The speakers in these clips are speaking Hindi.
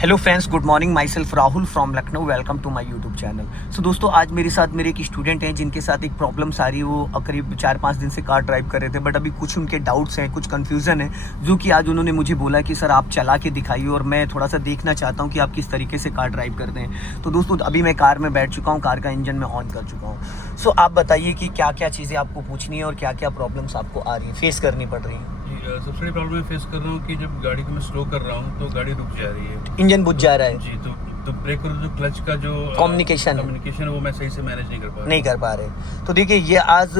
Hello friends, good morning. Myself Rahul from Lucknow. Welcome to my YouTube channel. So दोस्तों, आज मेरे साथ मेरे एक स्टूडेंट हैं जिनके साथ एक प्रॉब्लम्स आ रही है। वो करीब 4-5 दिन से कार ड्राइव कर रहे थे, बट अभी कुछ उनके डाउट्स हैं, कुछ कन्फ्यूज़न है, जो कि आज उन्होंने मुझे बोला कि सर आप चला के दिखाइए और मैं थोड़ा सा देखना चाहता हूँ कि आप किस तरीके से कार ड्राइव करते हैं। तो दोस्तों, अभी मैं कार में बैठ चुका हूँ, कार का इंजन मैं ऑन कर चुका हूँ। सो आप बताइए कि क्या क्या चीज़ें आपको पूछनी है और क्या क्या प्रॉब्लम्स आपको आ रही है, फेस करनी पड़ रही है। सबसे बड़ी प्रॉब्लम मैं फेस कर रहा हूँ कि जब गाड़ी को मैं स्लो कर रहा हूँ तो गाड़ी रुक जा रही है, इंजन बुझ जा रहा है जी। तो ब्रेक और जो क्लच का जो कम्युनिकेशन है वो मैं सही से मैनेज नहीं कर पा रहा। तो देखिए, ये आज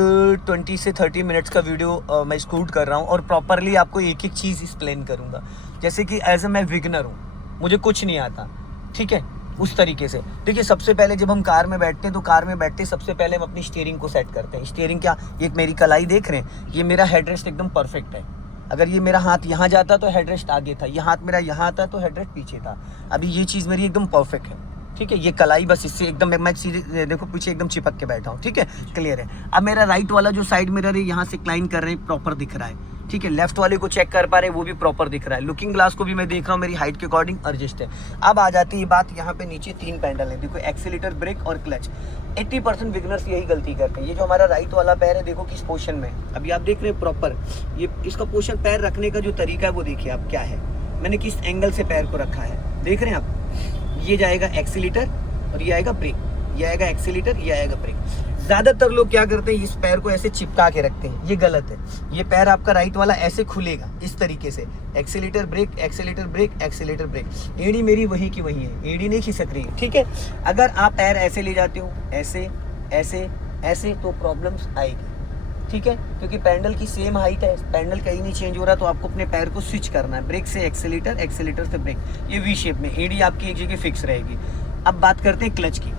20 से 30 मिनट्स का वीडियो मैं शूट कर रहा हूँ और प्रॉपरली आपको एक एक चीज़ एक्सप्लेन करूँगा। जैसे कि एज ए मैं बिगिनर हूँ, मुझे कुछ नहीं आता, ठीक है, उस तरीके से। देखिए, सबसे पहले जब हम कार में बैठते हैं तो कार में बैठते सबसे पहले हम अपनी स्टीयरिंग को सेट करते हैं। स्टीयरिंग क्या, ये मेरी कलाई देख रहे हैं, ये मेरा हेडरेस्ट एकदम परफेक्ट है। अगर ये मेरा हाथ यहाँ जाता तो हेडरेस्ट आगे था, ये हाथ मेरा यहाँ आता तो हेडरेस्ट पीछे था। अभी ये चीज़ मेरी एकदम परफेक्ट है, ठीक है। ये कलाई बस इससे एकदम मैं सीधे देखो पीछे एकदम चिपक के बैठा हूँ, ठीक है, क्लियर है। अब मेरा राइट वाला जो साइड मिरर है यहाँ से क्लाइन कर रहे हैं, प्रॉपर दिख रहा है, ठीक है। लेफ्ट वाले को चेक कर पा रहे हैं, वो भी प्रॉपर दिख रहा है। लुकिंग ग्लास को भी मैं देख रहा हूँ, मेरी हाइट के अकॉर्डिंग एडजस्ट है। अब आ जाती है बात, यहाँ पे नीचे 3 पैडल है, देखो, एक्सीलेटर, ब्रेक और क्लच। 80% बिगिनर्स यही गलती करते हैं। ये जो हमारा राइट वाला पैर है, देखो किस पोजीशन में, अभी आप देख रहे हैं प्रॉपर, ये इसका पोजीशन, पैर रखने का जो तरीका है वो देखिए आप क्या है, मैंने किस एंगल से पैर को रखा है, देख रहे हैं आप। ये जाएगा एक्सीलेटर और ये आएगा ब्रेक, ये आएगा एक्सीलेटर, ये आएगा ब्रेक। ज्यादातर लोग क्या करते हैं, इस पैर को ऐसे चिपका के रखते हैं, ये गलत है। ये पैर आपका राइट वाला ऐसे खुलेगा इस तरीके से, accelerator brake, accelerator brake, accelerator brake. एड़ी मेरी वही की वही है, एड़ी नहीं खिसक रही है, ठीक है। अगर आप पैर ऐसे ले जाते हो, ऐसे ऐसे ऐसे, तो प्रॉब्लम्स आएगी, ठीक है, क्योंकि पैडल की सेम हाइट है, पैडल कहीं नहीं चेंज हो रहा, तो आपको अपने पैर को स्विच करना है, ब्रेक से एक्सीलेटर, एक्सीलेटर से ब्रेक, ये वी शेप में, एड़ी आपकी एक जगह फिक्स रहेगी। अब बात करते हैं क्लच की।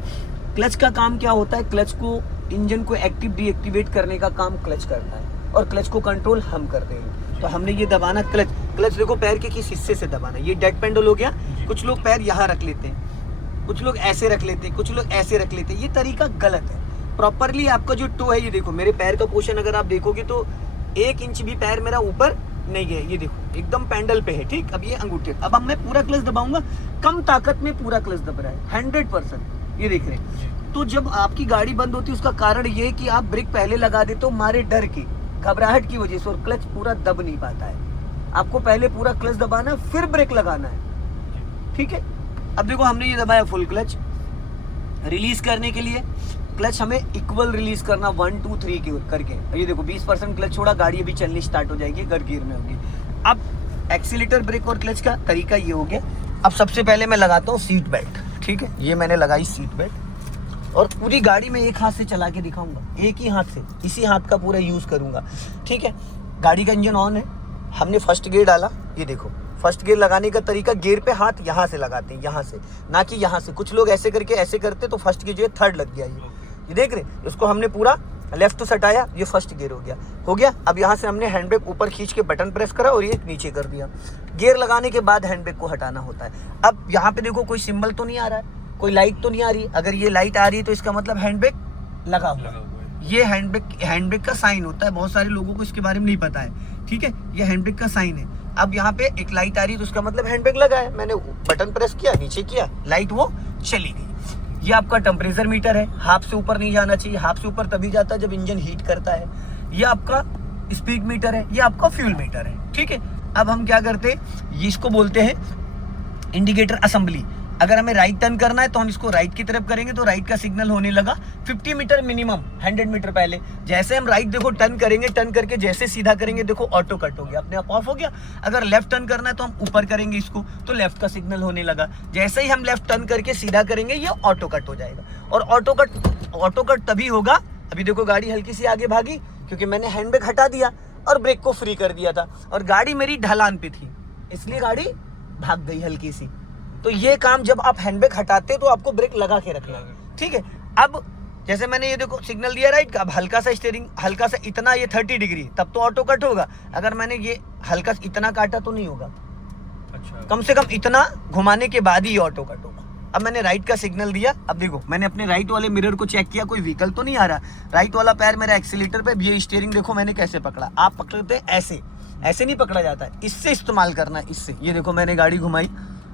क्लच का काम क्या होता है, क्लच को, इंजन को एक्टिव डीएक्टिवेट करने का काम क्लच करता है, और क्लच को कंट्रोल हम करते हैं। तो हमने ये दबाना, क्लच देखो पैर के किस हिस्से से दबाना, ये डेड पेंडल हो गया। कुछ लोग पैर यहाँ रख लेते हैं, कुछ लोग ऐसे रख लेते हैं, कुछ लोग ऐसे रख लेते हैं, ये तरीका गलत है। प्रॉपरली आपका जो टो है, ये देखो मेरे पैर का पोर्शन अगर आप देखोगे तो 1 इंच भी पैर मेरा ऊपर नहीं गया, ये देखो एकदम पैडल पे है, ठीक। अब ये अंगूठे, अब मैं पूरा क्लच दबाऊंगा, कम ताकत में पूरा क्लच दब रहा है 100%, ये देख रहे हैं। तो जब आपकी गाड़ी बंद होती है, उसका कारण ये है कि आप ब्रेक पहले लगा देते हो, मारे डर की, घबराहट की वजह से, और क्लच पूरा दब नहीं पाता है। आपको पहले पूरा क्लच दबाना है, फिर ब्रेक लगाना है, ठीक है। अब देखो, हमने ये दबाया फुल क्लच, रिलीज करने के लिए क्लच हमें इक्वल रिलीज करना, 1 2 3 करके। ये देखो 20% क्लच छोड़ा, गाड़ी अभी चलनी स्टार्ट हो जाएगी, गर्ड गियर में होगी। अब एक्सीलेटर, ब्रेक और क्लच का तरीका ये हो गया। अब सबसे पहले मैं लगाता हूँ सीट बेल्ट, ठीक है। ये मैंने लगाई सीट बेल्ट, और पूरी गाड़ी में एक हाथ से चला के दिखाऊंगा, एक ही हाथ से, इसी हाथ का पूरा यूज करूंगा, ठीक है। गाड़ी का इंजन ऑन है, हमने फर्स्ट गियर डाला, ये देखो फर्स्ट गियर लगाने का तरीका, गियर पे हाथ यहाँ से लगाते हैं, यहाँ से, ना कि यहाँ से। कुछ लोग ऐसे करके ऐसे करते तो फर्स्ट गियर जो है थर्ड लग गया, ये देख रहे, इसको हमने पूरा लेफ्ट तो सटाया, ये फर्स्ट गियर हो गया। अब यहाँ से हमने हैंड ब्रेक ऊपर खींच के बटन प्रेस करा और ये नीचे कर दिया। गियर लगाने के बाद हैंड ब्रेक को हटाना होता है। अब यहाँ पे देखो कोई सिंबल तो नहीं आ रहा है, कोई लाइट तो नहीं आ रही। अगर ये लाइट आ रही है तो इसका मतलब हैंड ब्रेक लगा हुआ है। ये हैंड ब्रेक का साइन होता है, बहुत सारे लोगों को इसके बारे में नहीं पता है, ठीक है। ये हैंड ब्रेक का साइन है। अब यहाँ पे एक लाइट आ रही है तो उसका मतलब हैंड ब्रेक लगा है, मैंने बटन प्रेस किया, नीचे किया, लाइट वो चली गई। ये आपका टेम्परेचर मीटर है, हाफ से ऊपर नहीं जाना चाहिए, हाफ से ऊपर तभी जाता है जब इंजन हीट करता है। ये आपका स्पीड मीटर है, ये आपका फ्यूल मीटर है, ठीक है। अब हम क्या करते हैं, ये इसको बोलते हैं इंडिकेटर असेंबली। अगर हमें राइट टर्न करना है तो हम इसको राइट की तरफ करेंगे तो राइट का सिग्नल होने लगा 50 मीटर मिनिमम, 100 मीटर पहले। जैसे हम राइट देखो टर्न करेंगे, टर्न करके जैसे सीधा करेंगे, देखो ऑटो कट हो गया, अपने आप ऑफ हो गया। अगर लेफ्ट टर्न करना है तो हम ऊपर करेंगे इसको, तो लेफ्ट का सिग्नल होने लगा। जैसे ही हम लेफ्ट टर्न करके सीधा करेंगे, ये ऑटो कट हो जाएगा। और ऑटो कट तभी होगा, अभी देखो गाड़ी हल्की सी आगे भागी क्योंकि मैंने हैंड ब्रेक हटा दिया और ब्रेक को फ्री कर दिया था, और गाड़ी मेरी ढलान पे थी, इसलिए गाड़ी भाग गई हल्की सी। तो ये काम जब आप हैंड ब्रेक हटाते तो आपको ब्रेक लगा के रखना है, ठीक है। अब जैसे मैंने ये देखो सिग्नल दिया राइट का, अब हल्का सा स्टीयरिंग, हल्का सा इतना, ये 30 डिग्री, तब तो ऑटो कट होगा। अगर मैंने ये हल्का इतना काटा तो नहीं होगा, अच्छा, कम से कम इतना घुमाने के बाद ही ऑटो कट होगा। अब मैंने राइट का सिग्नल दिया, अब देखो मैंने अपने राइट वाले मिरर को चेक किया, कोई व्हीकल तो नहीं आ रहा। राइट वाला पैर मेरा एक्सीलेटर पे, ये स्टीयरिंग देखो मैंने कैसे पकड़ा, आप पकड़ते हैं ऐसे, ऐसे नहीं पकड़ा जाता है, इससे इस्तेमाल करना है, इससे। ये देखो मैंने गाड़ी घुमाई,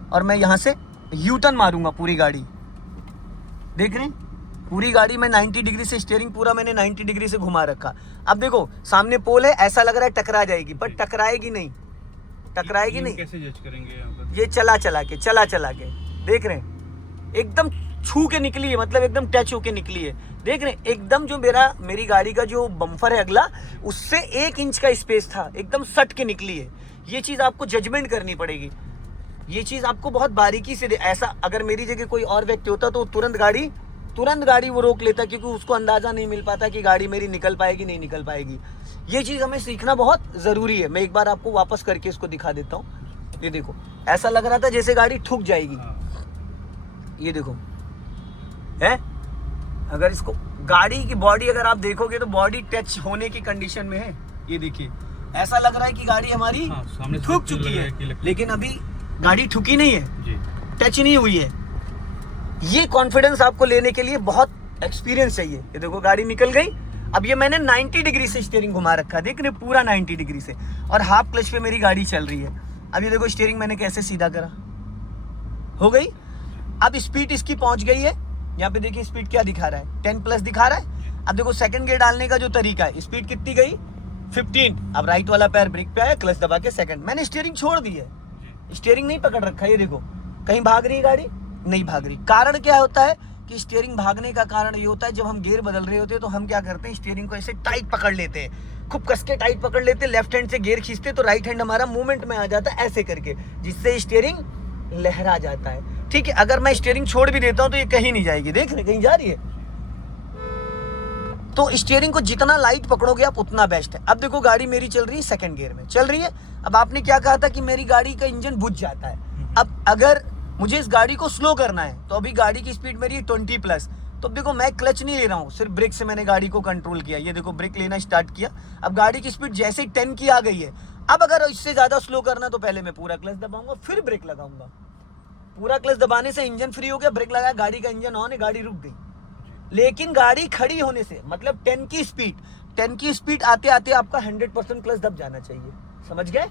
और मैं यहाँ से यू टर्न मारूंगा पूरी गाड़ी। देख रहे हैं, पूरी गाड़ी में 90 डिग्री से, स्टीयरिंग पूरा मैंने 90 डिग्री से घुमा रखा। अब देखो सामने पोल है, ऐसा लग रहा है टकरा जाएगी, पर टकराएगी नहीं, टकराएगी नहीं। कैसे जज करेंगे यहाँ पर? ये चला चला के देख रहे हैं, एकदम छू के निकली है, मतलब एकदम टच होके निकली है। देख रहे हैं एकदम, जो मेरी गाड़ी का जो बम्पर है अगला, उससे 1 इंच का स्पेस था, एकदम सट के निकली है। ये चीज़ आपको जजमेंट करनी पड़ेगी, ये चीज़ आपको बहुत बारीकी से ऐसा अगर मेरी जगह कोई और व्यक्ति होता तो तुरंत गाड़ी वो रोक लेता, क्योंकि उसको अंदाज़ा नहीं मिल पाता कि गाड़ी मेरी निकल पाएगी नहीं निकल पाएगी। ये चीज़ हमें सीखना बहुत ज़रूरी है। मैं एक बार आपको वापस करके इसको दिखा देता हूँ। ये देखो, ऐसा लग रहा था जैसे गाड़ी ठुक जाएगी। ये देखो है, अगर इसको गाड़ी की बॉडी अगर आप देखोगे तो बॉडी टच होने की कंडीशन में है। ये देखिए, ऐसा लग रहा है कि गाड़ी हमारी ठुक चुकी है, लेकिन अभी गाड़ी ठुकी नहीं है, टच नहीं हुई है। ये कॉन्फिडेंस आपको लेने के लिए बहुत एक्सपीरियंस चाहिए। ये देखो गाड़ी निकल गई। अब ये मैंने 90 डिग्री से स्टीयरिंग घुमा रखा है, देख रहे पूरा 90 डिग्री से, और हाफ क्लच पे मेरी गाड़ी चल रही है। अब ये देखो स्टीयरिंग मैंने कैसे सीधा करा, हो गई। अब स्पीड इसकी पहुंच गई है, यहाँ पे देखिए स्पीड क्या दिखा रहा है, 10+ दिखा रहा है। अब देखो सेकंड गियर डालने का जो तरीका है, स्पीड कितनी गई 15। अब राइट वाला पैर ब्रेक पे आया, क्लच दबा के सेकंड, मैंने स्टीयरिंग छोड़ दी है, स्टीयरिंग नहीं पकड़ रखा है। ये देखो कहीं भाग रही है गाड़ी, नहीं भाग रही। कारण क्या होता है कि स्टीयरिंग भागने का कारण ये होता है, जब हम गियर बदल रहे होते हैं तो हम क्या करते हैं, स्टीयरिंग को ऐसे टाइट पकड़ लेते हैं, खूब कस के टाइट पकड़ लेते हैं, लेफ्ट हैंड से गियर खींचते तो राइट हैंड हमारा मूवमेंट में आ जाता है ऐसे करके, जिससे स्टीयरिंग लहरा जाता है। ठीक है, अगर मैं स्टीयरिंग छोड़ भी देता हूं तो ये कहीं नहीं जाएगी, देख रहे कहीं जा रही है। तो स्टीयरिंग को जितना लाइट पकड़ोगे आप उतना बेस्ट है। अब देखो गाड़ी मेरी चल रही है सेकंड गियर में चल रही है। अब आपने क्या कहा था कि मेरी गाड़ी का इंजन बुझ जाता है। अब अगर मुझे इस गाड़ी को स्लो करना है तो अभी गाड़ी की स्पीड मेरी 20+, तो देखो मैं क्लच नहीं ले रहा हूँ, सिर्फ ब्रेक से मैंने गाड़ी को कंट्रोल किया। ये देखो ब्रेक लेना स्टार्ट किया, अब गाड़ी की स्पीड जैसे ही 10 की आ गई है। अब अगर इससे ज्यादा स्लो करना तो पहले मैं पूरा क्लच दबाऊंगा, फिर ब्रेक लगाऊंगा। पूरा क्लच दबाने से इंजन फ्री हो गया, ब्रेक लगाया, गाड़ी का इंजन ऑन है, गाड़ी रुक गई। लेकिन गाड़ी खड़ी होने से मतलब 10 की स्पीड आते आते आपका 100% क्लच दब जाना चाहिए, समझ गए।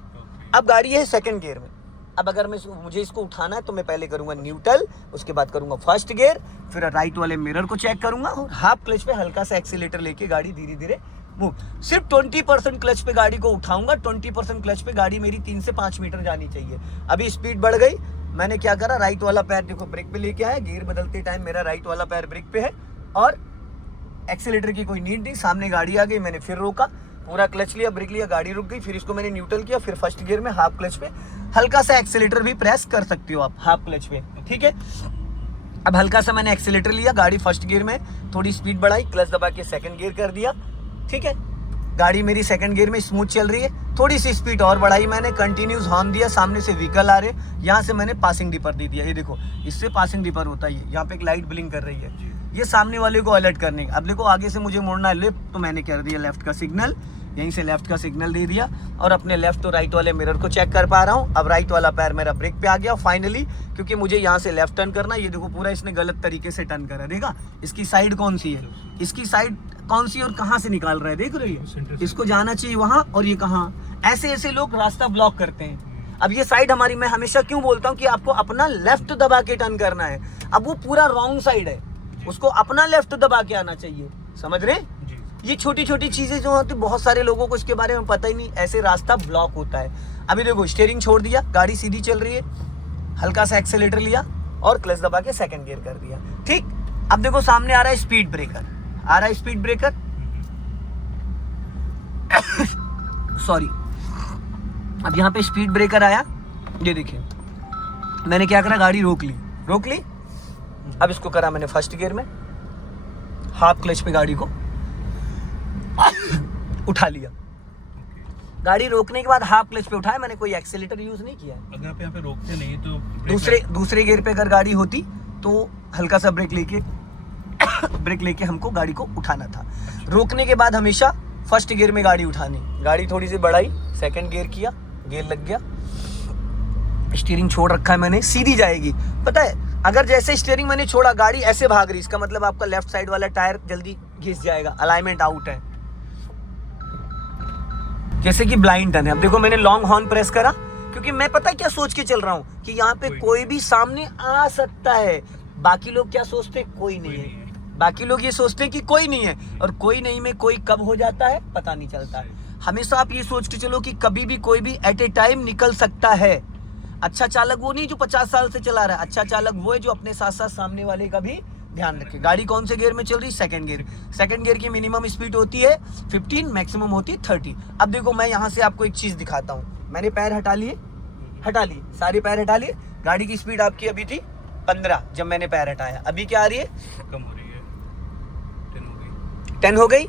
अब गाड़ी है सेकंड गियर में। अब अगर मुझे इसको उठाना है तो मैं पहले करूंगा न्यूट्रल, उसके बाद करूंगा फर्स्ट गियर, फिर राइट वाले मिरर को चेक करूंगा और हाफ क्लच पे हल्का सा एक्सीलेटर लेके गाड़ी धीरे धीरे मूव। सिर्फ 20% क्लच पे गाड़ी को उठाऊंगा, 20% क्लच पे गाड़ी मेरी 3 से 5 मीटर जानी चाहिए। अभी स्पीड बढ़ गई, मैंने क्या करा, राइट वाला पैर देखो ब्रेक पे लेके आया, गियर बदलते टाइम मेरा राइट वाला पैर ब्रेक पे है और एक्सीलेटर की कोई नीड नहीं। सामने गाड़ी आ गई, मैंने फिर रोका, पूरा क्लच लिया, ब्रेक लिया, गाड़ी रुक गई, फिर इसको मैंने न्यूट्रल किया, फिर फर्स्ट गियर में हाफ क्लच पे हल्का सा एक्सीलेटर भी प्रेस कर सकते हो आप हाफ क्लच पे, ठीक है। अब हल्का सा मैंने एक्सीलेटर लिया, गाड़ी फर्स्ट गियर में थोड़ी स्पीड बढ़ाई, क्लच दबा के सेकंड गियर कर दिया, ठीक है। गाड़ी मेरी सेकंड गियर में स्मूथ चल रही है, थोड़ी सी स्पीड और बढ़ाई मैंने, कंटिन्यूस हॉर्न दिया, सामने से व्हीकल आ रहे, यहाँ से मैंने पासिंग डिपर दे दिया। ये देखो इससे पासिंग डिपर होता है, यहाँ पे एक लाइट ब्लिंक कर रही है, ये सामने वाले को अलर्ट करने का। अब देखो आगे से मुझे मोड़ना है लेफ्ट, तो मैंने कर दिया लेफ्ट का सिग्नल, यहीं से लेफ्ट का सिग्नल दे दिया और अपने लेफ्ट और राइट वाले मिरर को चेक कर पा रहा हूँ। अब राइट वाला पैर मेरा ब्रेक पे आ गया फाइनली, क्योंकि मुझे यहाँ से लेफ्ट टर्न करना। ये देखो पूरा इसने गलत तरीके से टर्न करा, देखा इसकी साइड कौन सी है, इसकी साइड कौन सी और कहाँ से निकाल रहा है, देख रही है। इसको जाना चाहिए वहाँ और ये कहाँ, ऐसे ऐसे लोग रास्ता ब्लॉक करते हैं। अब ये साइड हमारी, मैं हमेशा क्यों बोलता हूँ कि आपको अपना लेफ्ट दबा के टर्न करना है। अब वो पूरा रॉन्ग साइड है, उसको अपना लेफ्ट दबा के आना चाहिए, समझ रहे। ये छोटी छोटी चीजें जो होती, बहुत सारे लोगों को इसके बारे में पता ही नहीं, ऐसे रास्ता ब्लॉक होता है। अभी देखो स्टीयरिंग छोड़ दिया, गाड़ी सीधी चल रही है, हल्का सा एक्सीलेटर लिया और क्लच दबा के सेकंड गियर कर दिया, ठीक। अब देखो सामने आ रहा है स्पीड ब्रेकर, आ रहा है स्पीड ब्रेकर सॉरी। अब यहाँ पे स्पीड ब्रेकर आया, ये देखिए मैंने क्या करा, गाड़ी रोक ली। अब इसको करा मैंने फर्स्ट गियर में, हाफ क्लच पे गाड़ी को उठा लिया। गाड़ी रोकने के बाद हाफ क्लच पे उठाया, मैंने कोई एक्सीलेटर यूज नहीं किया। अगर आप यहाँ पे रोकते नहीं तो दूसरे गियर पे अगर गाड़ी होती तो हल्का सा ब्रेक लेके हमको गाड़ी को उठाना था। रोकने के बाद हमेशा फर्स्ट गियर में गाड़ी उठानी। गाड़ी थोड़ी सी बढ़ाई, सेकंड गियर किया, गियर लग गया, स्टीयरिंग छोड़ रखा है मैंने, सीधी जाएगी। पता है अगर जैसे स्टीयरिंग मैंने छोड़ा, गाड़ी ऐसे भाग रही, इसका मतलब आपका लेफ्ट साइड वाला टायर जल्दी घिस जाएगा, अलाइनमेंट आउट है। जैसे कि ब्लाइंड टर्न है, अब देखो मैंने लॉन्ग हॉर्न प्रेस करा क्योंकि मैं पता है क्या सोच के चल रहा हूँ कि यहाँ पे कोई भी सामने आ सकता है। बाकी लोग क्या सोचते हैं, कोई नहीं है। बाकी लोग ये सोचते हैं कि कोई नहीं है, और कोई नहीं में कोई कब हो जाता है पता नहीं चलता है। हमेशा आप ये सोच के चलो कि कभी भी कोई भी एट ए टाइम निकल सकता है। अच्छा चालक वो नहीं जो 50 साल से चला रहा है, अच्छा चालक वो है जो अपने साथ साथ सामने वाले का भी ध्यान रखे। गाड़ी कौन से गियर में चल रही, सेकंड गियर। सेकंड गियर की मिनिमम स्पीड होती है 15, मैक्सिमम होती है 30। अब देखो मैं यहाँ से आपको एक चीज दिखाता हूँ। मैंने पैर हटा लिए, सारे पैर हटा लिए। गाड़ी की स्पीड आपकी अभी थी 15 जब मैंने पैर हटाया, अभी क्या आ रही है, कम हो रही है, 10 हो गई।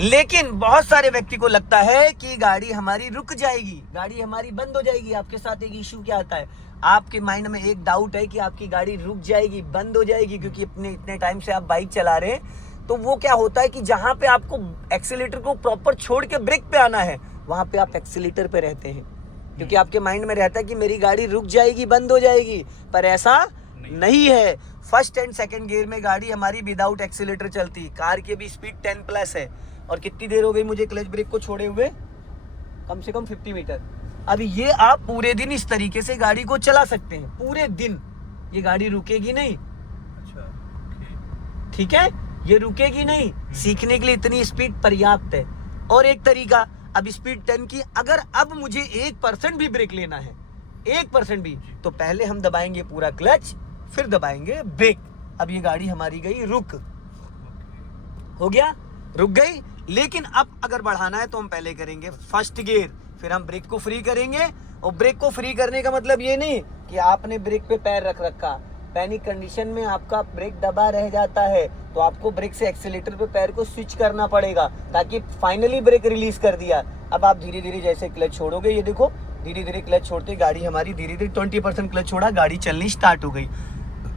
लेकिन बहुत सारे व्यक्ति को लगता है कि गाड़ी हमारी रुक जाएगी, गाड़ी हमारी बंद हो जाएगी। आपके साथ एक इश्यू क्या आता है, आपके माइंड में एक डाउट है कि आपकी गाड़ी रुक जाएगी, बंद हो जाएगी, क्योंकि अपने इतने टाइम से आप बाइक चला रहे हैं। तो वो क्या होता है कि जहां पे आपको एक्सीलेटर को प्रॉपर छोड़ के ब्रेक पे आना है, वहां पे आप एक्सीलेटर पे रहते हैं, क्योंकि आपके माइंड में रहता है कि मेरी गाड़ी रुक जाएगी, बंद हो जाएगी। पर ऐसा नहीं है। फर्स्ट एंड सेकंड गियर में गाड़ी हमारी विदाउट एक्सीलेटर चलती। कार की भी स्पीड 10+ है, और कितनी देर हो गई मुझे क्लच ब्रेक को छोड़े हुए, कम से कम 50 मीटर। अब ये आप पूरे दिन इस तरीके से गाड़ी को चला सकते हैं, पूरे दिन। ये गाड़ी रुकेगी नहीं, अच्छा ठीक है, ये रुकेगी नहीं। सीखने के लिए इतनी स्पीड पर्याप्त है। और एक तरीका, अब स्पीड 10 की, अगर अब मुझे 1% भी ब्रेक लेना है, 1% भी, तो पहले हम दबाएंगे पूरा क्लच, फिर दबाएंगे ब्रेक। अब ये गाड़ी हमारी गई रुक, हो गया, रुक गई। लेकिन अब अगर बढ़ाना है तो हम पहले करेंगे फर्स्ट गियर, फिर हम ब्रेक को फ्री करेंगे। और ब्रेक को फ्री करने का मतलब ये नहीं कि आपने ब्रेक पे पैर रख रखा, पैनिक कंडीशन में आपका ब्रेक दबा रह जाता है, तो आपको ब्रेक से एक्सीलेटर पे पैर को स्विच करना पड़ेगा, ताकि फाइनली ब्रेक रिलीज कर दिया। अब आप धीरे धीरे जैसे क्लच छोड़ोगे, ये देखो धीरे धीरे क्लच छोड़ते गाड़ी हमारी धीरे धीरे 20% क्लच छोड़ा, गाड़ी चलनी स्टार्ट हो गई।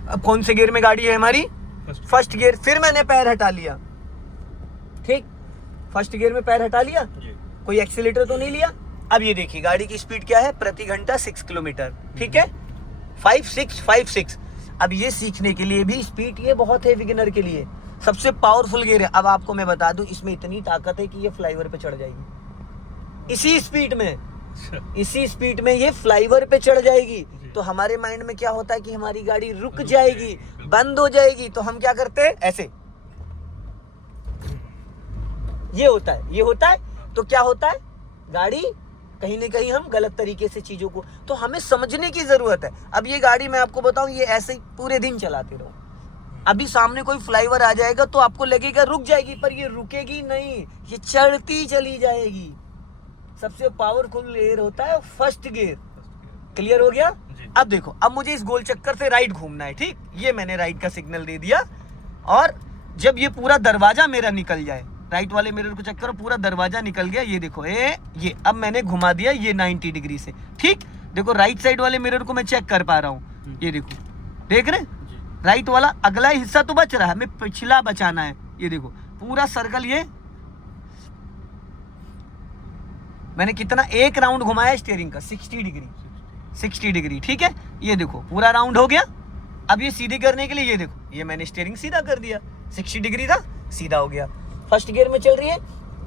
अब कौन से गियर में गाड़ी है हमारी, फर्स्ट गियर। फिर मैंने पैर हटा लिया, ठीक, फर्स्ट गियर में पैर हटा लिया, कोई एक्सीलेटर तो नहीं लिया। अब ये देखिए गाड़ी की स्पीड क्या है, प्रति घंटा 6 किलोमीटर, ठीक है, 5-6। अब ये सीखने के लिए भी स्पीड ये बहुत है, बिगिनर के लिए सबसे पावरफुल गियर है। अब आपको मैं बता दूं, इसमें इतनी ताकत है कि ये फ्लाईओवर पे चढ़ जाएगी, इसी स्पीड में ये फ्लाईओवर पे चढ़ जाएगी। तो हमारे माइंड में क्या होता है कि हमारी गाड़ी रुक जाएगी, बंद हो जाएगी, तो हम क्या करते हैं, ऐसे, ये होता है। तो क्या होता है, गाड़ी कहीं ना कहीं हम गलत तरीके से चीजों को, तो हमें समझने की जरूरत है। अब ये गाड़ी मैं आपको बताऊं, ये ऐसे ही पूरे दिन चलाते रहो। अभी सामने कोई फ्लाईओवर आ जाएगा तो आपको लगेगा रुक जाएगी, पर ये रुकेगी नहीं, ये चढ़ती चली जाएगी। सबसे पावरफुल गियर होता है फर्स्ट गियर। क्लियर हो गया। अब देखो, अब मुझे इस गोल चक्कर से राइट घूमना है, ठीक, ये मैंने राइट का सिग्नल दे दिया। और जब ये पूरा दरवाजा मेरा निकल जाए, राइट वाले मिरर को चेक करो, पूरा दरवाजा निकल गया, ये देखो, ये अब मैंने घुमा दिया ये 90 डिग्री से, ठीक। देखो राइट साइड वाले मिरर को मैं चेक कर पा रहा हूँ, ये देखो, देख रहे, राइट वाला अगला हिस्सा तो बच रहा है, हमें पिछला बचाना है। ये देखो पूरा सर्कल, ये मैंने कितना, एक राउंड घुमाया स्टीयरिंग का 60 डिग्री, ठीक है। ये देखो पूरा राउंड हो गया। अब ये सीधी करने के लिए, ये देखो, ये मैंने स्टीयरिंग सीधा कर दिया, 60 डिग्री था, सीधा हो गया। फर्स्ट गियर में चल रही है,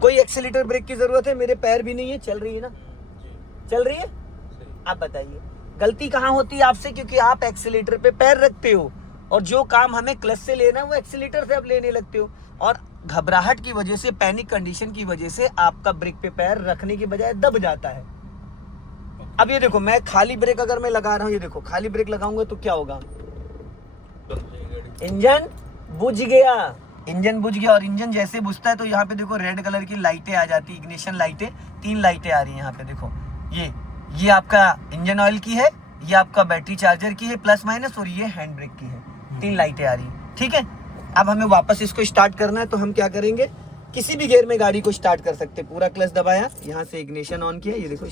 कोई एक्सीलेटर ब्रेक की जरूरत है, मेरे पैर भी नहीं है, चल रही है ना, चल रही है। आप बताइए गलती कहाँ होती है आपसे, क्योंकि आप एक्सीलेटर पे पैर रखते हो, और जो काम हमें क्लच से लेना है वो एक्सीलेटर से आप लेने लगते हो, और घबराहट की वजह से, पैनिक कंडीशन की वजह से आपका ब्रेक पे पैर रखने की बजाय दब जाता है। अब ये देखो, मैं खाली ब्रेक अगर मैं लगा रहा हूँ, ये देखो खाली ब्रेक लगाऊंगा तो क्या होगा, इंजन बुझ गया, और इंजन जैसे बुझता है तो यहाँ पे देखो रेड कलर की लाइटें आ जाती, इग्निशन लाइटें, 3 लाइटें आ रही है यहाँ पे, देखो ये आपका इंजन ऑयल की है, ये आपका बैटरी चार्जर की है प्लस माइनस, और ये हैंड ब्रेक की है, 3 लाइटें आ रही, ठीक है। अब हमें वापस इसको स्टार्ट करना है, तो हम क्या करेंगे, किसी भी गियर में गाड़ी को स्टार्ट कर सकते, पूरा क्लच दबाया, यहाँ से इग्निशन ऑन किया, ये देखो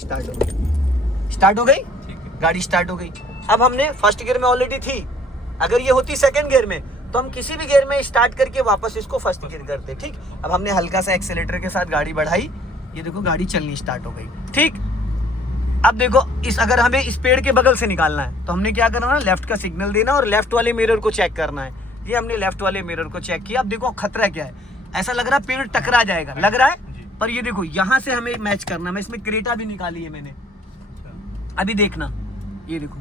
स्टार्ट हो गई, गाड़ी स्टार्ट हो गई। अब हमने फर्स्ट गियर में ऑलरेडी थी, अगर ये होती सेकंड गियर में तो हम किसी भी गियर में स्टार्ट करके वापस इसको फर्स्ट गियर करते, ठीक। अब हमने हल्का सा एक्सीलेटर के साथ गाड़ी बढ़ाई, ये देखो गाड़ी चलनी स्टार्ट हो गई, ठीक। अब देखो, इस अगर हमें इस पेड़ के बगल से निकालना है तो हमने क्या करना है, लेफ्ट का सिग्नल देना और लेफ्ट वाले मिरर को चेक करना है। ये हमने लेफ्ट वाले मिरर को चेक किया। अब देखो खतरा क्या है, ऐसा लग रहा है पेड़ टकरा जाएगा, लग रहा है, पर ये देखो यहाँ से हमें मैच करना है। मैं इसमें क्रेटा भी निकाली है मैंने, अभी देखना, ये देखो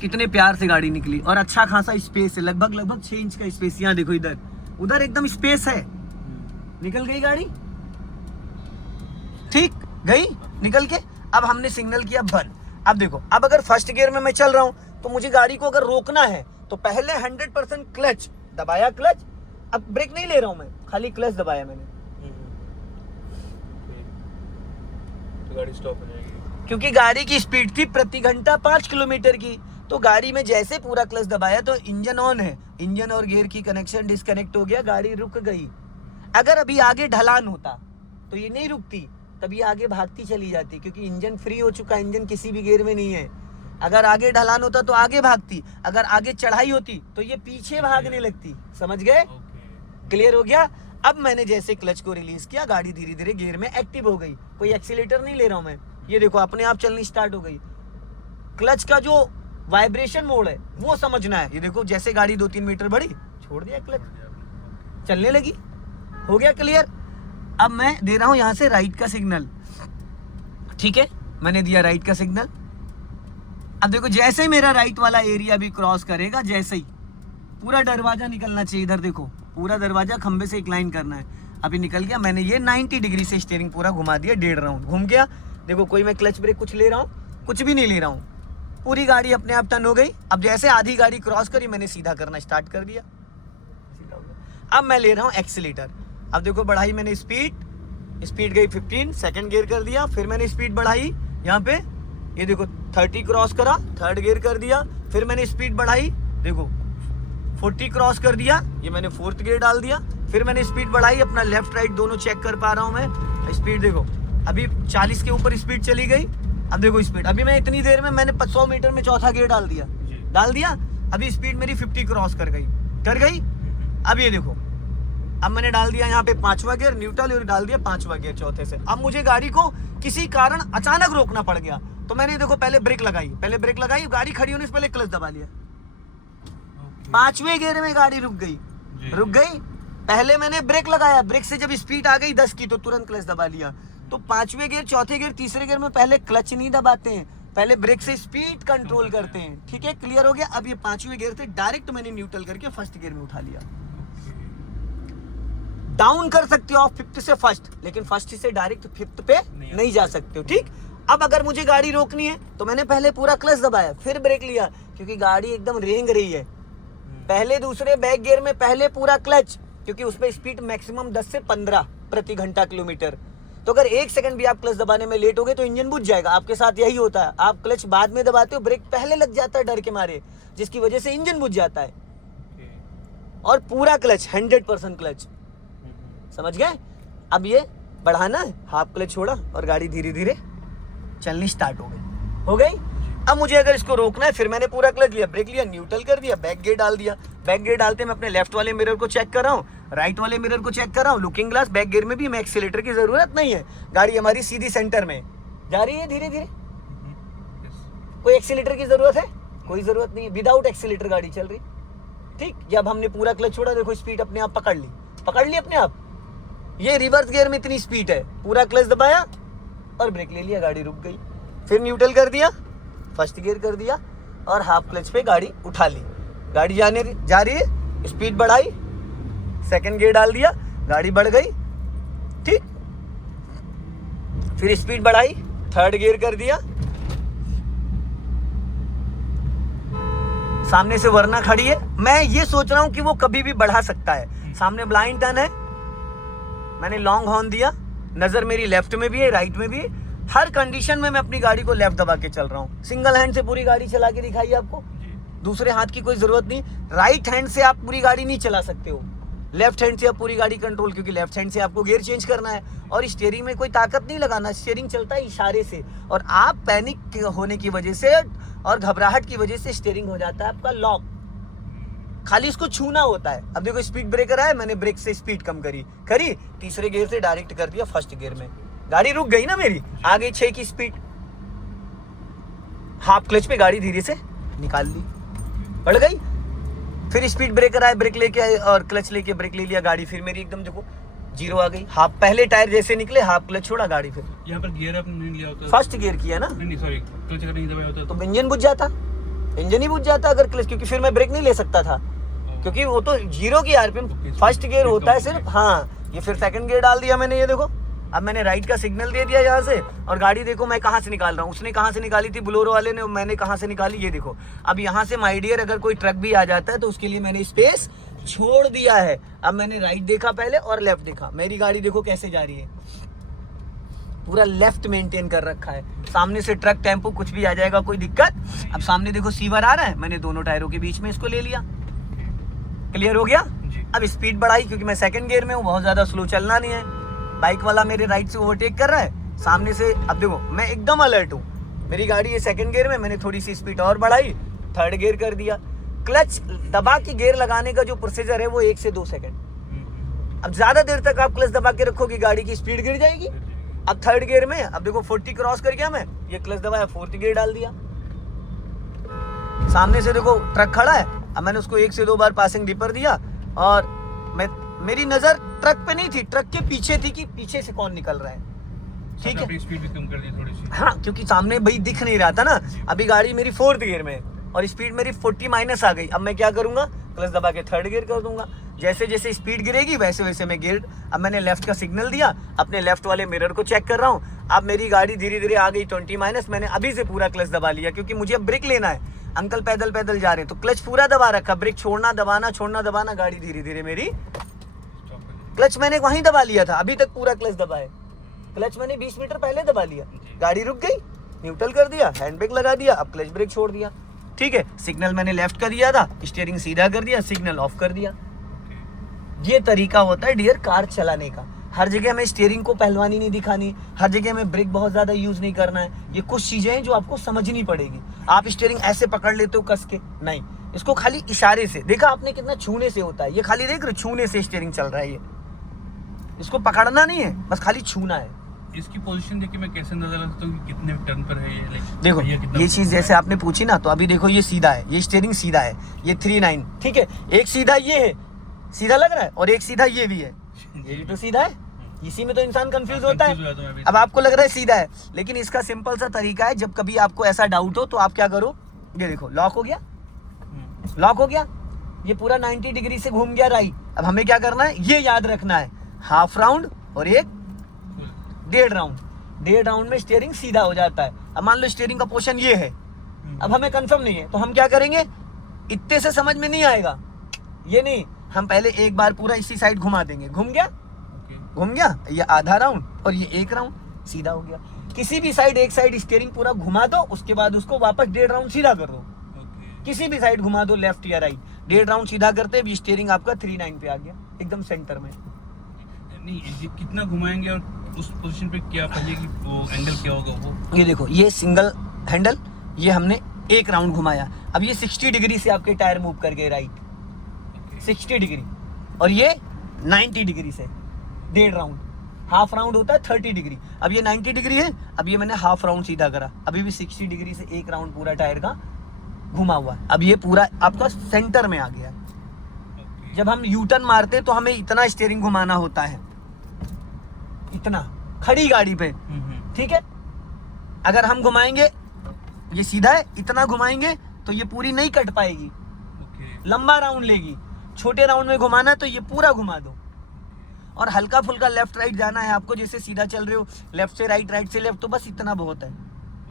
कितने प्यार से गाड़ी निकली और अच्छा खासा स्पेस है, लगभग 6 इंच का स्पेस। यहाँ देखो, इधर उधर एकदम स्पेस है। निकल गई गाड़ी, ठीक गई निकल के। अब हमने सिग्नल किया बंद। अब देखो, अब अगर फर्स्ट गियर में मैं चल रहा हूं तो मुझे गाड़ी को अगर रोकना है तो पहले 100% क्लच दबाया, क्लच, अब ब्रेक नहीं ले रहा हूं मैं, खाली क्लच दबाया मैंने, तो गाड़ी स्टॉप हो जाएगी। क्योंकि गाड़ी की स्पीड थी प्रति घंटा 5 किलोमीटर की। तो गाड़ी में जैसे पूरा क्लच दबाया तो इंजन ऑन है, इंजन और गियर की कनेक्शन डिस्कनेक्ट हो गया, गाड़ी रुक गई। अगर अभी आगे ढलान होता तो ये नहीं रुकती, तभी आगे भागती चली जाती, क्योंकि इंजन फ्री हो चुका, इंजन किसी भी गियर में नहीं है। अगर आगे ढलान होता तो आगे भागती, अगर आगे चढ़ाई होती तो ये पीछे भागने लगती। समझ गए? क्लियर हो गया? अब मैंने जैसे क्लच को रिलीज किया, गाड़ी धीरे धीरे गियर में एक्टिव हो गई, कोई एक्सीलेटर नहीं ले रहा हूं मैं। ये देखो अपने आप चलनी स्टार्ट हो गई। क्लच का जो वाइब्रेशन मोड है वो समझना है। ये देखो जैसे गाड़ी 2-3 मीटर बढ़ी, छोड़ दिया क्लच, चलने लगी। हो गया क्लियर? अब मैं दे रहा हूं यहां से राइट का सिग्नल, ठीक है, मैंने दिया राइट का सिग्नल। अब देखो जैसे मेरा राइट वाला एरिया भी क्रॉस करेगा, जैसे ही पूरा दरवाजा निकलना चाहिए, इधर देखो पूरा दरवाजा खंबे से एक लाइन करना है। अभी निकल गया, मैंने ये 90 डिग्री से स्टीयरिंग पूरा घुमा दिया, 1.5 राउंड घूम गया। देखो कोई मैं क्लच ब्रेक कुछ ले रहा हूँ, कुछ भी नहीं ले रहा हूँ, पूरी गाड़ी अपने आप टर्न हो गई। अब जैसे आधी गाड़ी क्रॉस करी, मैंने सीधा करना स्टार्ट कर दिया, सीधा हो गया। अब मैं ले रहा हूँ एक्सीलेटर। अब देखो बढ़ाई मैंने स्पीड गई 15, सेकंड गियर कर दिया, फिर मैंने स्पीड बढ़ाई यहाँ पे, ये देखो 30 क्रॉस करा, थर्ड गियर कर दिया, फिर मैंने स्पीड बढ़ाई, देखो 40 क्रॉस कर दिया, ये मैंने फोर्थ गियर डाल दिया, फिर मैंने स्पीड बढ़ाई, अपना लेफ्ट राइट दोनों चेक कर पा रहा हूँ मैं। स्पीड देखो अभी 40 के ऊपर स्पीड चली गई। अब देखो स्पीड, अभी मैं इतनी देर में मैंने 100 मीटर में चौथा गियर डाल दिया, अभी स्पीड मेरी 50 क्रॉस कर गई। अब ये देखो, अब मैंने डाल दिया यहाँ पे 5वां गियर न्यूट्रल और डाल दिया 5वां गियर चौथे से। अब मुझे गाड़ी को किसी कारण अचानक रोकना पड़ गया, तो मैंने देखो पहले ब्रेक लगाई, गाड़ी खड़ी होने से पहले क्लच दबा लिया, 5वें गियर में गाड़ी रुक गई। पहले मैंने ब्रेक लगाया, ब्रेक से जब स्पीड आ गई 10 की तो तुरंत क्लच दबा लिया। तो 5वें गियर, चौथे गियर, तीसरे गियर में पहले क्लच नहीं दबाते हैं, पहले ब्रेक से स्पीड कंट्रोल करते हैं। ठीक है, क्लियर हो गया? अब ये 5वें गियर से डायरेक्ट मैंने न्यूट्रल करके फर्स्ट गियर में उठा लिया। डाउन कर सकते हो आप 5th से फर्स्ट, लेकिन फर्स्ट से डायरेक्ट 5th पे नहीं जा सकते हो। ठीक, अब अगर मुझे गाड़ी रोकनी है तो मैंने पहले पूरा क्लच दबाया, फिर ब्रेक लिया, क्योंकि गाड़ी एकदम रेंग रही है। पहले दूसरे बैक गियर में पहले पूरा क्लच, क्योंकि उसमें स्पीड मैक्सिमम 10 से 15 प्रति घंटा किलोमीटर। तो अगर 1 सेकंड भी आप क्लच दबाने में लेट हो गए तो इंजन बुझ जाएगा। आपके साथ यही होता है, आप क्लच बाद में दबाते हो, ब्रेक पहले लग जाता है डर के मारे, जिसकी वजह से इंजन बुझ जाता है। और पूरा क्लच 100% क्लच, समझ गए? अब ये बढ़ाना है, हाफ क्लच छोड़ा और गाड़ी धीरे धीरे चलनी स्टार्ट हो गई। अब मुझे अगर इसको रोकना है, फिर मैंने पूरा क्लच लिया, ब्रेक लिया, न्यूट्रल कर दिया, बैक गियर डाल दिया। बैक गियर डालते मैं अपने लेफ्ट वाले मिरर को चेक कर रहा हूँ, राइट वाले मिरर को चेक कर रहा हूँ, लुकिंग ग्लास, बैक गियर में भी मैं एक्सीलेटर की जरूरत नहीं है, गाड़ी हमारी सीधी सेंटर में जा रही है धीरे धीरे। कोई एक्सीलेटर की जरूरत है? कोई जरूरत नहीं है, विदाउट एक्सीलेटर गाड़ी चल रही। ठीक, जब हमने पूरा क्लच छोड़ा, देखो स्पीड अपने आप पकड़ ली अपने आप। ये रिवर्स गियर में इतनी स्पीड है, पूरा क्लच दबाया और ब्रेक ले लिया, गाड़ी रुक गई। फिर न्यूट्रल कर दिया, फर्स्ट गियर कर दिया और हाफ क्लच पे गाड़ी उठा ली। गाड़ी जा रही है, स्पीड बढ़ाई, सेकंड गियर डाल दिया, गाड़ी बढ़ गई। ठीक, फिर स्पीड बढ़ाई, थर्ड गियर कर दिया, सामने से वरना खड़ी है, मैं ये सोच रहा हूं कि वो कभी भी बढ़ा सकता है। सामने ब्लाइंड टर्न है, मैंने लॉन्ग हॉर्न दिया, नजर मेरी लेफ्ट में भी है, राइट में भी है, हर कंडीशन में मैं अपनी गाड़ी को लेफ्ट दबा के चल रहा हूँ। सिंगल हैंड से पूरी गाड़ी चला के दिखाई आपको, दूसरे हाथ की कोई जरूरत नहीं। राइट हैंड से आप पूरी गाड़ी नहीं चला सकते हो, लेफ्ट हैंड से आप पूरी गाड़ी कंट्रोल, क्योंकि लेफ्ट हैंड से आपको गियर चेंज करना है और स्टीयरिंग में कोई ताकत नहीं लगाना, स्टीयरिंग चलता है इशारे से। और आप पैनिक होने की वजह से और घबराहट की वजह से स्टीयरिंग हो जाता है आपका लॉक, खाली उसको छूना होता है। अब देखो स्पीड ब्रेकर आया, मैंने ब्रेक से स्पीड कम करी, तीसरे गियर से डायरेक्ट कर दिया फर्स्ट गियर में, गाड़ी रुक गई ना मेरी, आ गई 6 की स्पीड। हाफ क्लच पे गाड़ी धीरे से निकाल ली, बढ़ गई। फिर स्पीड ब्रेकर आए, ब्रेक लेके आए और क्लच लेके ब्रेक ले लिया, गाड़ी फिर मेरी एकदम देखो जीरो आ गई, हाफ पहले टायर जैसे निकले, हाफ क्लच छोड़ा, गाड़ी फिर यहाँ पर गियर आपने नहीं लिया होता, फर्स्ट गियर किया ना, नहीं सॉरी, क्लच अगर नहीं दबाया होता तो इंजन बुझ जाता, इंजन ही बुझ जाता अगर क्लच, क्योंकि फिर मैं ब्रेक नहीं ले सकता था, क्योंकि वो तो जीरो की आरपीएम, फर्स्ट गियर होता है सिर्फ। हाँ, ये फिर सेकंड गियर डाल दिया मैंने, ये देखो अब मैंने राइट का सिग्नल दे दिया यहाँ से, और गाड़ी देखो मैं कहाँ से निकाल रहा हूँ, उसने कहाँ से निकाली थी बोलेरो वाले ने, मैंने कहाँ से निकाली ये देखो। अब यहाँ से माय डियर अगर कोई ट्रक भी आ जाता है तो उसके लिए मैंने स्पेस छोड़ दिया है। अब मैंने राइट देखा पहले और लेफ्ट देखा, मेरी गाड़ी देखो कैसे जा रही है, पूरा लेफ्ट मेंटेन कर रखा है, सामने से ट्रक टेम्पो कुछ भी आ जाएगा कोई दिक्कत। अब सामने देखो सीवर आ रहा है, मैंने दोनों टायरों के बीच में इसको ले लिया, क्लियर हो गया। अब स्पीड बढ़ाई क्योंकि मैं सेकंड गियर में हूँ, बहुत ज्यादा स्लो चलना नहीं है। बाइक वाला मेरे राइट से ओवरटेक कर रहा है सामने से, अब देखो मैं एकदम अलर्ट हूँ, मेरी गाड़ी ये सेकंड गियर में, मैंने थोड़ी सी स्पीड और बढ़ाई, थर्ड गियर कर दिया। क्लच दबा के गियर लगाने का जो प्रोसीजर है वो 1 से 2 सेकंड। अब ज्यादा देर तक आप क्लच दबा के रखोगे गाड़ी की स्पीड गिर जाएगी। अब थर्ड गियर में, अब देखो 40 क्रॉस कर गया मैं, ये क्लच दबाया, फोर्थ गियर डाल दिया, सामने से देखो ट्रक खड़ा है, अब मैंने उसको 1 से 2 बार पासिंग डिपर दिया, और मेरी नजर ट्रक पे नहीं थी, ट्रक के पीछे थी कि पीछे से कौन निकल रहा है, ठीक है। स्पीड भी कम कर दी थोड़ी सी, हाँ, क्योंकि सामने भाई दिख नहीं रहा था ना। अभी गाड़ी मेरी 4th गियर में है और स्पीड मेरी 40 माइनस आ गई। अब मैं क्या करूंगा, क्लच दबा के थर्ड गियर कर दूंगा, जैसे जैसे स्पीड गिरेगी वैसे वैसे मैं गियर। अब मैंने लेफ्ट का सिग्नल दिया, अपने लेफ्ट वाले मिरर को चेक कर रहा हूँ, अब मेरी गाड़ी धीरे धीरे आ गई 20 माइनस। मैंने अभी से पूरा क्लच दबा लिया क्योंकि मुझे अब ब्रेक लेना है, अंकल पैदल पैदल जा रहे हैं तो क्लच पूरा दबा रखा, ब्रेक छोड़ना दबाना, गाड़ी धीरे धीरे मेरी, क्लच मैंने वहीं दबा लिया था, अभी तक पूरा क्लच दबा है, क्लच मैंने 20 मीटर पहले दबा लिया, गाड़ी रुक गई, न्यूट्रल कर दिया, हैंड ब्रेक लगा दिया, अब क्लच ब्रेक छोड़ दिया, ठीक है। सिग्नल मैंने लेफ्ट का दिया था, स्टीयरिंग सीधा कर दिया, सिग्नल ऑफ कर दिया। ये तरीका होता है डियर कार चलाने का। हर जगह हमें स्टीयरिंग को पहलवानी नहीं दिखानी, हर जगह हमें ब्रेक बहुत ज्यादा यूज नहीं करना है। ये कुछ चीजें हैं जो आपको समझनी पड़ेगी। आप स्टीयरिंग ऐसे पकड़ लेते हो कस के, नहीं, इसको खाली इशारे से, देखा आपने कितना छूने से होता है, ये खाली देख रहे छूने से स्टीयरिंग चल रहा है, ये इसको पकड़ना नहीं है, बस खाली छूना है। इसकी पोजीशन देखिए मैं कैसे अंदाजा लगा सकता हूँ कि कितने टर्न पर है ये, देखो ये चीज जैसे आपने पूछी ना, तो अभी देखो ये सीधा है, ये स्टीयरिंग सीधा है, ये 39, ठीक है। एक सीधा ये है, सीधा लग रहा है, और एक सीधा ये भी है, ये भी तो सीधा है, इसी में तो इंसान कंफ्यूज होता है। अब आपको लग रहा है सीधा है, लेकिन इसका सिंपल सा तरीका है, जब कभी आपको ऐसा डाउट हो तो आप क्या करो, ये देखो लॉक हो गया, लॉक हो गया, ये पूरा 90 डिग्री से घूम गया राइट। अब हमें क्या करना है, ये याद रखना है, हाफ राउंड और एक 1.5 राउंड, 1.5 राउंड में स्टीयरिंग सीधा हो जाता है। अब मान लो स्टीयरिंग का पोर्शन ये है, अब हमें कंफर्म नहीं है तो हम क्या करेंगे, इतने से समझ में नहीं आएगा, ये नहीं, हम पहले एक बार पूरा इसी साइड घुमा देंगे, घूम गया, ये आधा राउंड और ये 1 राउंड सीधा हो गया। किसी भी साइड, एक साइड स्टीयरिंग पूरा घुमा दो, उसके बाद उसको वापस 1.5 राउंड सीधा कर दो, किसी भी साइड घुमा दो, लेफ्ट या राइट, 1.5 राउंड सीधा करते भी स्टीयरिंग आपका 39 पे आ गया, एकदम सेंटर में। नहीं, ये कितना घुमाएंगे और उस पोजीशन पे क्या पहले की वो एंगल क्या होगा वो, ये देखो, ये सिंगल हैंडल, ये हमने 1 राउंड घुमाया, अब ये 60 डिग्री से आपके टायर मूव कर गए राइट, 60 डिग्री, और ये 90 डिग्री से 1.5 राउंड, हाफ राउंड होता है 30 डिग्री। अब ये 90 डिग्री है, अब ये मैंने हाफ राउंड सीधा करा, अभी भी 60 डिग्री से 1 राउंड पूरा टायर का घुमा हुआ है। अब ये पूरा आपका सेंटर में आ गया। जब हम यू टर्न मारते हैं तो हमें इतना स्टीयरिंग घुमाना होता है, इतना, खड़ी गाड़ी पे, ठीक है। अगर हम घुमाएंगे, ये सीधा है, इतना घुमाएंगे तो ये पूरी नहीं कट पाएगी, लंबा राउंड लेगी। छोटे राउंड में घुमाना है तो ये पूरा घुमा दो, और हल्का फुल्का लेफ्ट राइट जाना है आपको, जैसे सीधा चल रहे हो लेफ्ट से राइट, राइट से लेफ्ट, तो बस इतना बहुत है,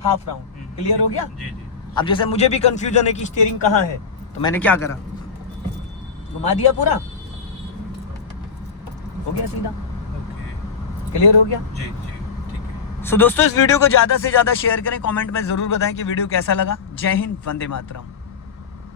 हाफ राउंड। क्लियर हो गया? जी जी। अब जैसे मुझे भी कंफ्यूजन है कि स्टीयरिंग कहाँ है, तो मैंने क्या करा, घुमा दिया, पूरा हो गया सीधा। क्लियर हो गया? जी जी, ठीक है। सो दोस्तों, इस वीडियो को ज्यादा से ज्यादा शेयर करें, कमेंट में जरूर बताएं कि वीडियो कैसा लगा। जय हिंद, वंदे मातरम।